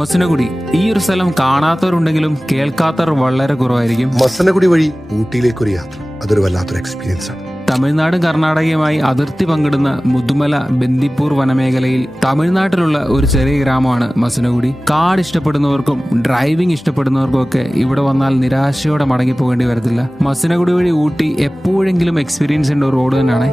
മസനഗുഡി ഈ ഒരു സ്ഥലം കാണാത്തവരുണ്ടെങ്കിലും കേൾക്കാത്തവർ വളരെ കുറവായിരിക്കും. മസനഗുഡി വഴി ഊട്ടിയിലേക്കൊരു യാത്ര, അതൊരു വല്ലാത്തൊരു എക്സ്പീരിയൻസ് ആണ്. തമിഴ്നാടും കർണാടകയുമായി അതിർത്തി പങ്കിടുന്ന മുതുമല ബന്ദിപ്പൂർ വനമേഖലയിൽ തമിഴ്നാട്ടിലുള്ള ഒരു ചെറിയ ഗ്രാമമാണ് മസനഗുഡി. കാട് ഇഷ്ടപ്പെടുന്നവർക്കും ഡ്രൈവിംഗ് ഇഷ്ടപ്പെടുന്നവർക്കും ഒക്കെ ഇവിടെ വന്നാൽ നിരാശയോടെ മടങ്ങി പോകേണ്ടി വരത്തില്ല. മസനഗുഡി വഴി ഊട്ടി എപ്പോഴെങ്കിലും എക്സ്പീരിയൻസ് ചെയ്യേണ്ട ഒരു റോഡ് തന്നെയാണ്.